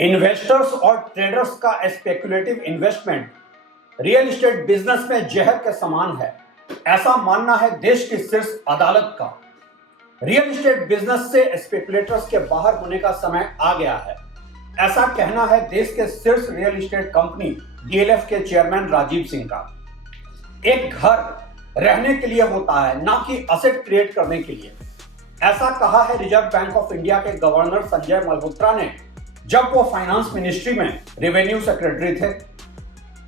Investors और traders का speculative investment real estate business में जहर के समान है, ऐसा मानना है देश की शीर्ष अदालत का। रियल एस्टेट बिजनेस से स्पेकुलेटर्स के बाहर होने का समय आ गया है, ऐसा कहना है देश के शीर्ष रियल एस्टेट कंपनी डीएलएफ के चेयरमैन राजीव सिंह का। एक घर रहने के लिए होता है, ना कि असेट क्रिएट करने के लिए, ऐसा कहा है रिजर्व बैंक ऑफ इंडिया के गवर्नर संजय मल्होत्रा ने जब वो फाइनेंस मिनिस्ट्री में रेवेन्यू सेक्रेटरी थे।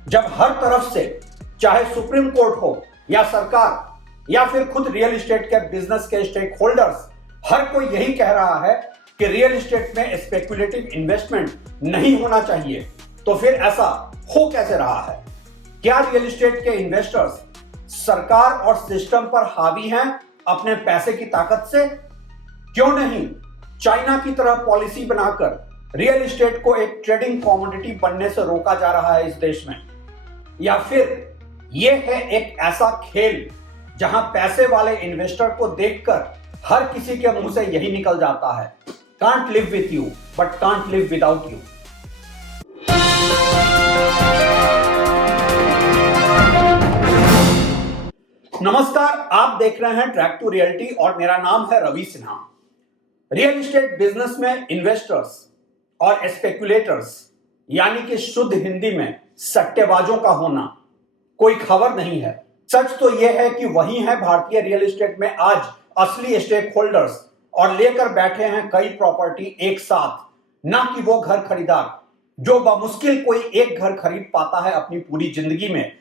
जब हर तरफ से, चाहे सुप्रीम कोर्ट हो या सरकार या फिर खुद रियल एस्टेट के बिजनेस के स्टेक होल्डर्स, हर कोई यही कह रहा है कि रियल एस्टेट में स्पेकुलेटिव इन्वेस्टमेंट नहीं होना चाहिए, तो फिर ऐसा हो कैसे रहा है? क्या रियल एस्टेट के इन्वेस्टर्स सरकार और सिस्टम पर हावी हैं अपने पैसे की ताकत से? क्यों नहीं चाइना की तरह पॉलिसी बनाकर रियल एस्टेट को एक ट्रेडिंग कमोडिटी बनने से रोका जा रहा है इस देश में? या फिर यह है एक ऐसा खेल जहां पैसे वाले इन्वेस्टर को देखकर हर किसी के मुंह से यही निकल जाता है, can't live with you but can't live without you. नमस्कार, आप देख रहे हैं ट्रैक टू रियलिटी और मेरा नाम है Ravi Sinha. Real estate business में इन्वेस्टर्स और स्पेकुलेटर्स यानी कि शुद्ध हिंदी में सट्टेबाजों का होना कोई खबर नहीं है। सच तो यह है कि वही है भारतीय रियल एस्टेट में आज असली स्टेक होल्डर्स और लेकर बैठे हैं कई प्रॉपर्टी एक साथ, ना कि वो घर खरीदार जो बमुश्किल कोई एक घर खरीद पाता है अपनी पूरी जिंदगी में।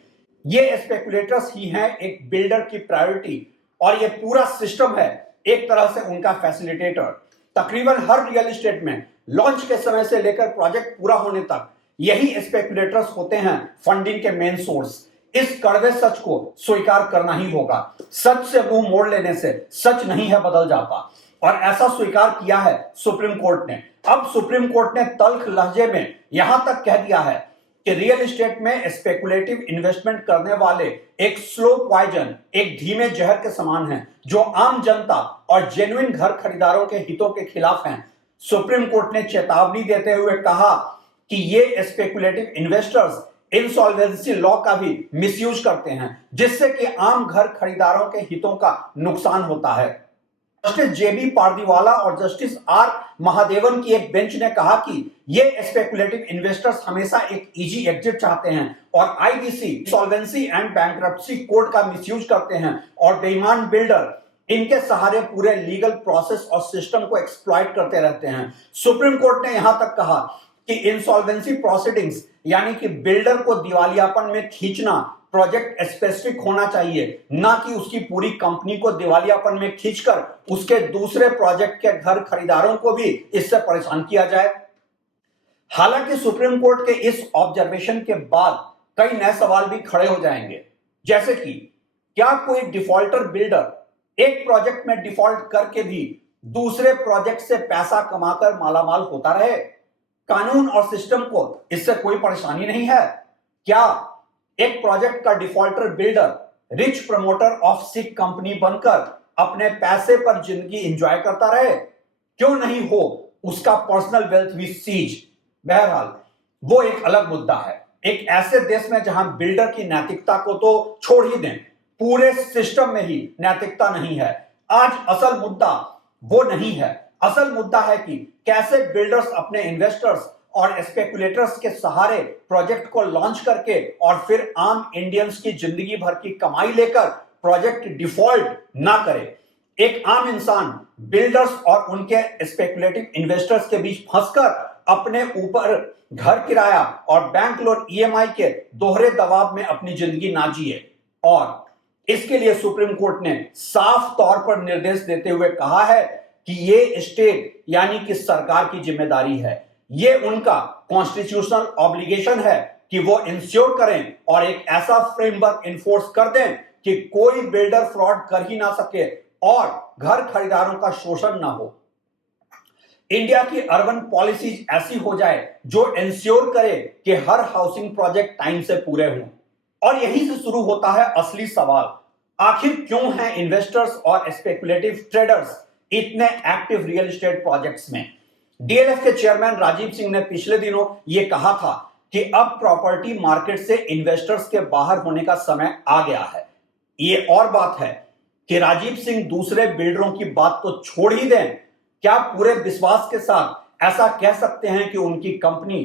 ये स्पेकुलेटर्स ही हैं एक बिल्डर की प्रायोरिटी और ये पूरा सिस्टम है एक तरह से उनका फैसिलिटेटर। तकरीबन हर रियल एस्टेट में लॉन्च के समय से लेकर प्रोजेक्ट पूरा होने तक यही स्पेकुलेटर्स होते हैं फंडिंग के मेन सोर्स। इस कड़वे सच को स्वीकार करना ही होगा। सच से मुंह मोड़ लेने से सच नहीं है बदल जाता, और ऐसा स्वीकार किया है सुप्रीम कोर्ट ने। अब सुप्रीम कोर्ट ने तल्ख लहजे में यहां तक कह दिया है कि रियल एस्टेट में स्पेकुलेटिव इन्वेस्टमेंट करने वाले एक स्लो पॉइजन, एक धीमे जहर के समान हैं, जो आम जनता और जेन्युइन घर खरीदारों के हितों के खिलाफ हैं। सुप्रीम कोर्ट ने चेतावनी देते हुए कहा कि ये स्पेकुलेटिव इन्वेस्टर्स इंसॉल्वेंसी लॉ का भी मिसयूज करते हैं, जिससे कि आम घर खरीदारों के हितों का नुकसान होता है। जस्टिस जेबी पारदीवाला और जस्टिस आर महादेवन की एक बेंच ने कहा कि ये स्पेकुलेटिव इन्वेस्टर्स हमेशा एक इजी एग्जिट चाहते हैं और IBC insolvency and bankruptcy code का मिसयूज करते हैं, और बेईमान बिल्डर इनके सहारे पूरे लीगल प्रोसेस और सिस्टम को एक्सप्लॉइट करते रहते हैं। सुप्रीम कोर्ट ने यहां तक कहा कि इंसॉल्वेंसी प्रोसीडिंग्स यानी कि बिल्डर को दिवालियापन में खींचना प्रोजेक्ट स्पेसिफिक होना चाहिए, ना कि उसकी पूरी कंपनी को दिवालियापन में खींचकर उसके दूसरे प्रोजेक्ट के घर खरीदारों को भी इससे परेशान किया जाए। हालांकि सुप्रीम कोर्ट के इस ऑब्जर्वेशन के बाद कई नए सवाल भी खड़े हो जाएंगे, जैसे कि क्या कोई डिफॉल्टर बिल्डर एक प्रोजेक्ट में डिफॉल्ट करके भी दूसरे प्रोजेक्ट से पैसा कमाकर मालामाल होता रहे? कानून और सिस्टम को इससे कोई परेशानी नहीं है? क्या एक प्रोजेक्ट का defaulter builder rich promoter of sick company बनकर अपने पैसे पर जिंदगी एंजॉय करता रहे? क्यों नहीं हो उसका पर्सनल वेल्थ भी सीज? बहरहाल वो एक अलग मुद्दा है। एक ऐसे देश में जहां बिल्डर की नैतिकता को तो छोड़ ही दें, पूरे सिस्टम में ही नैतिकता नहीं है। आज असल मुद्दा वो नहीं है। असल मुद्दा है कि कैसे बिल्डर्स अपने इन्वेस्टर्स और स्पेकुलेटर्स के सहारे प्रोजेक्ट को लॉन्च करके और फिर आम इंडियंस की जिंदगी भर की कमाई लेकर प्रोजेक्ट डिफॉल्ट ना करे। एक आम इंसान बिल्डर्स और उनके स्पेकुलेटिव इन्वेस्टर्स के बीच फंसकर अपने ऊपर घर किराया और बैंक लोन ईएमआई के दोहरे दबाव में अपनी जिंदगी ना जिए। और इसके लिए सुप्रीम कोर्ट ने साफ तौर पर निर्देश देते हुए कहा है कि ये स्टेट यानी कि सरकार की जिम्मेदारी है। ये उनका कॉन्स्टिट्यूशनल ऑब्लिगेशन है कि वो इंश्योर करें और एक ऐसा फ्रेमवर्क इन्फोर्स कर दें कि कोई बिल्डर फ्रॉड कर ही ना सके और घर खरीदारों का शोषण ना हो। इंडिया की अर्बन पॉलिसीज ऐसी हो जाए जो इंश्योर करे कि हर हाउसिंग प्रोजेक्ट टाइम से पूरे हों। और यहीं से शुरू होता है असली सवाल, आखिर क्यों हैं इन्वेस्टर्स और स्पेकुलेटिव ट्रेडर्स इतने एक्टिव रियल एस्टेट प्रोजेक्ट्स में? डीएलएफ के चेयरमैन राजीव सिंह ने पिछले दिनों यह कहा था कि अब प्रॉपर्टी मार्केट से इन्वेस्टर्स के बाहर होने का समय आ गया है। ये और बात है कि राजीव सिंह दूसरे बिल्डरों की बात तो छोड़ ही दें, क्या पूरे विश्वास के साथ ऐसा कह सकते हैं कि उनकी कंपनी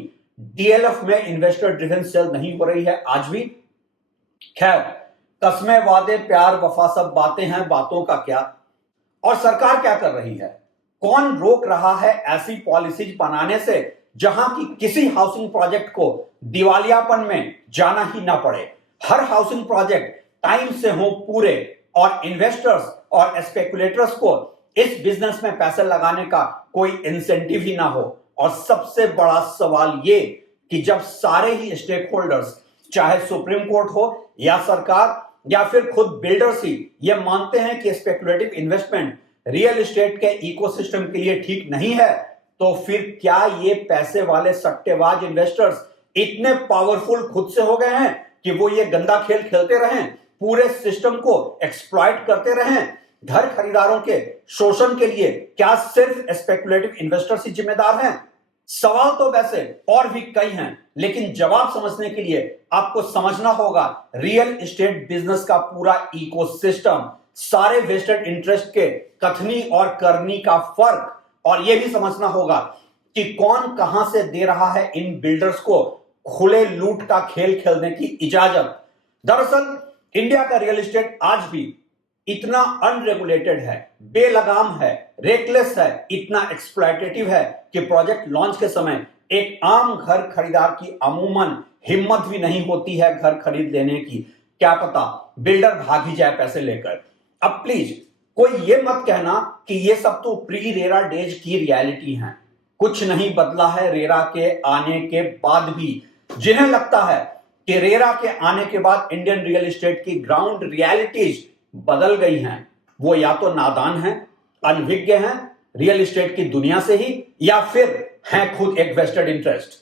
डीएलएफ में इन्वेस्टर ड्रिवन सेल नहीं हो रही है आज भी? खैर, कस्में वादे प्यार वफा सब बातें हैं, बातों का क्या। और सरकार क्या कर रही है? कौन रोक रहा है ऐसी पॉलिसीज बनाने से जहां की किसी हाउसिंग प्रोजेक्ट को दिवालियापन में जाना ही ना पड़े, हर हाउसिंग प्रोजेक्ट टाइम से हो पूरे और इन्वेस्टर्स और स्पेकुलेटर्स को इस बिजनेस में पैसे लगाने का कोई इंसेंटिव ही ना हो। और सबसे बड़ा सवाल ये कि जब सारे ही स्टेक होल्डर्स, चाहे सुप्रीम कोर्ट हो या सरकार या फिर खुद बिल्डर्स ही, ये मानते हैं कि स्पेकुलेटिव इन्वेस्टमेंट रियल एस्टेट के इकोसिस्टम के लिए ठीक नहीं है, तो फिर क्या ये पैसे वाले सट्टेबाज इन्वेस्टर्स इतने पावरफुल खुद से हो गए हैं कि वो ये गंदा खेल खेलते रहें, पूरे सिस्टम को एक्सप्लॉइट करते रहें? घर खरीदारों के शोषण के लिए क्या सिर्फ स्पेकुलेटिव इन्वेस्टर्स ही जिम्मेदार हैं? सवाल तो वैसे और भी कई हैं, लेकिन जवाब समझने के लिए आपको समझना होगा रियल एस्टेट बिजनेस का पूरा इकोसिस्टम, सारे वेस्टेड इंटरेस्ट के कथनी और करनी का फर्क, और यह भी समझना होगा कि कौन कहां से दे रहा है इन बिल्डर्स को खुले लूट का खेल खेलने की इजाजत। दरअसल इंडिया का रियल एस्टेट आज भी इतना अनरेगुलेटेड है, बेलगाम है, रेकलेस है, इतना एक्सप्लॉयटेटिव है कि प्रोजेक्ट लॉन्च के समय एक आम घर खरीदार की अमूमन हिम्मत भी नहीं होती है घर खरीद लेने की। क्या पता बिल्डर भाग ही जाए पैसे लेकर। अब प्लीज कोई ये मत कहना कि ये सब तो प्री रेरा डेज की रियलिटी है। कुछ नहीं बदला है रेरा के आने के बाद भी। जिन्हें लगता है कि रेरा के आने के बाद इंडियन रियल एस्टेट की ग्राउंड रियलिटीज बदल गई हैं, वो या तो नादान हैं, अनभिज्ञ हैं रियल एस्टेट की दुनिया से ही, या फिर हैं खुद एक वेस्टेड इंटरेस्ट।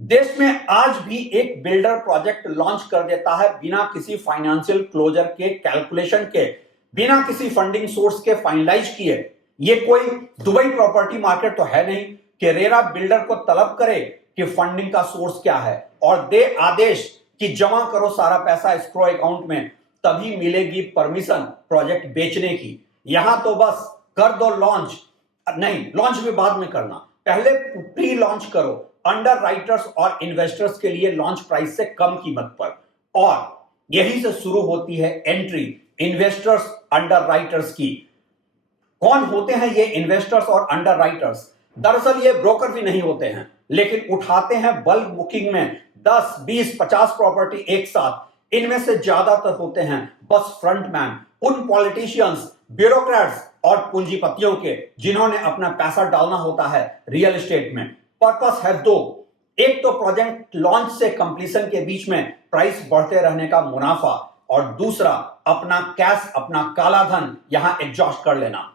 देश में आज भी एक बिल्डर प्रोजेक्ट लॉन्च कर देता है बिना किसी फाइनेंशियल क्लोजर के, कैलकुलेशन के, बिना किसी फंडिंग सोर्स के फाइनलाइज किए। ये कोई दुबई प्रॉपर्टी मार्केट तो है नहीं कि रेरा बिल्डर को तलब करे कि फंडिंग का सोर्स क्या है और दे आदेश कि जमा करो सारा पैसा एस्क्रो अकाउंट में, तभी मिलेगी परमिशन प्रोजेक्ट बेचने की। यहां तो बस कर दो लॉन्च, नहीं लॉन्च भी बाद में करना, पहले प्री लॉन्च करो अंडर राइटर्स और इन्वेस्टर्स के लिए लॉन्च प्राइस से कम कीमत पर, और यहीं से शुरू होती है एंट्री इन्वेस्टर्स अंडर राइटर्स की। कौन होते हैं ये इन्वेस्टर्स और अंडर राइटर्स? दरअसल ये ब्रोकर भी नहीं होते हैं, लेकिन उठाते हैं बल्क बुकिंग में 10, 20, 50 प्रॉपर्टी एक साथ। इनमें से ज्यादातर होते हैं बस फ्रंटमैन, उन पॉलिटिशियंस, ब्यूरोक्रेट्स और पूंजीपतियों के जिन्होंने अपना पैसा डालना होता है रियल एस्टेट में। पर्पस है दो, एक तो प्रोजेक्ट लॉन्च से कंप्लीशन के बीच में प्राइस बढ़ते रहने का मुनाफा, और दूसरा अपना कैश, अपना काला धन यहां एग्जॉस्ट कर लेना।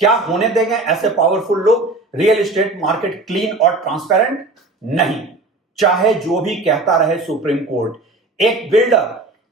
क्या होने देंगे ऐसे पावरफुल लोग रियल एस्टेट मार्केट क्लीन और ट्रांसपेरेंट? नहीं, चाहे जो भी कहता रहे सुप्रीम कोर्ट। एक बिल्डर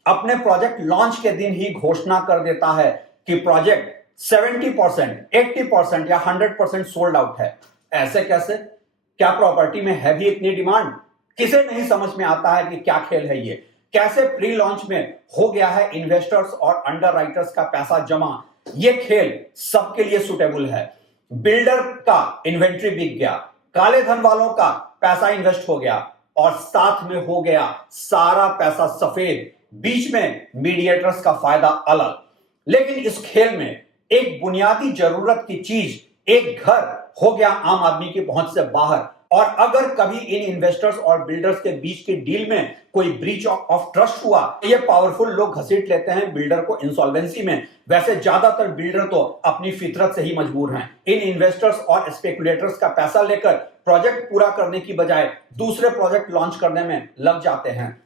अपने प्रोजेक्ट लॉन्च के दिन ही घोषणा कर देता है कि प्रोजेक्ट 70%, 80% या 100% सोल्ड आउट है। ऐसे कैसे? क्या प्रॉपर्टी में है भी इतनी डिमांड? किसे नहीं समझ में आता है कि क्या खेल है ये? कैसे प्री लॉन्च में हो गया है इन्वेस्टर्स और अंडर राइटर्स का पैसा जमा? ये खेल सबके लिए सुटेबल है। बिल्डर का इन्वेंट्री बिक गया, काले धन वालों का पैसा इन्वेस्ट हो गया, और साथ में हो गया सारा पैसा सफेद, बीच में मीडिएटर्स का फायदा अलग। लेकिन इस खेल में एक बुनियादी जरूरत की चीज, एक घर, हो गया आम आदमी की पहुंच से बाहर। और अगर कभी इन इन्वेस्टर्स और बिल्डर्स के बीच की डील में कोई ब्रीच ऑफ ट्रस्ट हुआ, तो ये पावरफुल लोग घसीट लेते हैं बिल्डर को इंसॉल्वेंसी में। वैसे ज्यादातर बिल्डर तो अपनी फितरत से ही मजबूर हैं। इन इन्वेस्टर्स और स्पेकुलेटर्स का पैसा लेकर प्रोजेक्ट पूरा करने की बजाय दूसरे प्रोजेक्ट लॉन्च करने में लग जाते हैं।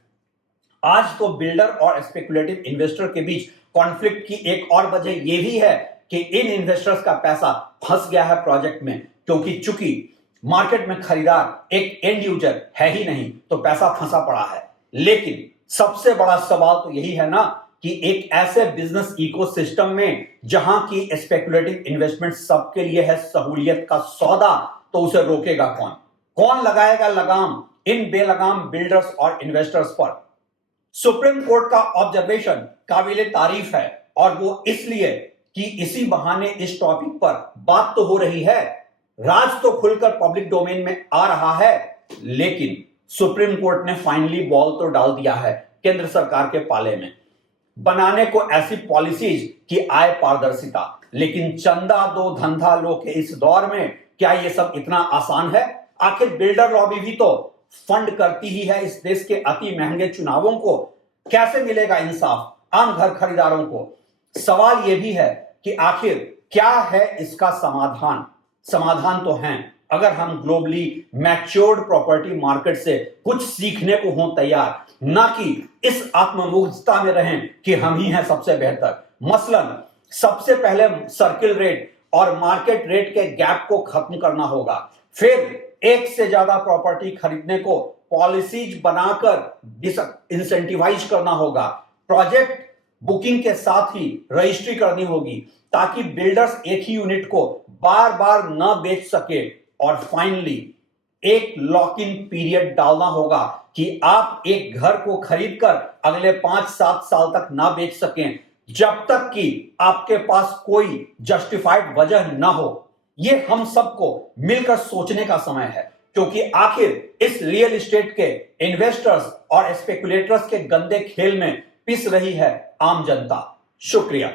आज तो बिल्डर और स्पेकुलेटिव इन्वेस्टर के बीच कॉन्फ्लिक्ट की एक और वजह यह भी है कि इन इन्वेस्टर्स का पैसा फंस गया है प्रोजेक्ट में, क्योंकि चूंकि मार्केट में खरीदार एक एंड यूजर है ही नहीं, तो पैसा फंसा पड़ा है। लेकिन सबसे बड़ा सवाल तो यही है ना कि एक ऐसे बिजनेस इकोसिस्टम में जहां की स्पेकुलेटिव इन्वेस्टमेंट सबके लिए है सहूलियत का सौदा, तो उसे रोकेगा कौन? कौन लगाएगा लगाम इन बेलगाम बिल्डर्स और इन्वेस्टर्स पर? सुप्रीम कोर्ट का ऑब्जर्वेशन काबिले तारीफ है, और वो इसलिए कि इसी बहाने इस टॉपिक पर बात तो हो रही है, राज तो खुलकर पब्लिक डोमेन में आ रहा है, लेकिन सुप्रीम कोर्ट ने फाइनली बॉल तो डाल दिया है केंद्र सरकार के पाले में। बनाने को ऐसी पॉलिसीज की आय पारदर्शिता, लेकिन चंदा दो धंधा लो के इस दौर में क्या ये सब इतना आसान है? आखिर बिल्डर लॉबी भी तो फंड करती ही है इस देश के अति महंगे चुनावों को। कैसे मिलेगा इंसाफ आम घर खरीदारों को? सवाल यह भी है कि आखिर क्या है इसका समाधान? समाधान तो है, अगर हम ग्लोबली मैच्योर्ड प्रॉपर्टी मार्केट से कुछ सीखने को हों तैयार, ना कि इस आत्ममुग्धता में रहें कि हम ही हैं सबसे बेहतर। मसलन सबसे पहले सर्किल रेट और मार्केट रेट के गैप को खत्म करना होगा, फिर एक से ज्यादा प्रॉपर्टी खरीदने को पॉलिसीज बनाकर इंसेंटिवाइज करना होगा, प्रोजेक्ट बुकिंग के साथ ही रजिस्ट्री करनी होगी ताकि बिल्डर्स एक ही यूनिट को बार बार न बेच सके, और फाइनली एक लॉक इन पीरियड डालना होगा कि आप एक घर को खरीदकर अगले 5-7 साल तक ना बेच सकें जब तक कि आपके पास कोई जस्टिफाइड वजह ना हो। यह हम सबको मिलकर सोचने का समय है, क्योंकि आखिर इस रियल एस्टेट के इन्वेस्टर्स और स्पेकुलेटर्स के गंदे खेल में पिस रही है आम जनता। शुक्रिया।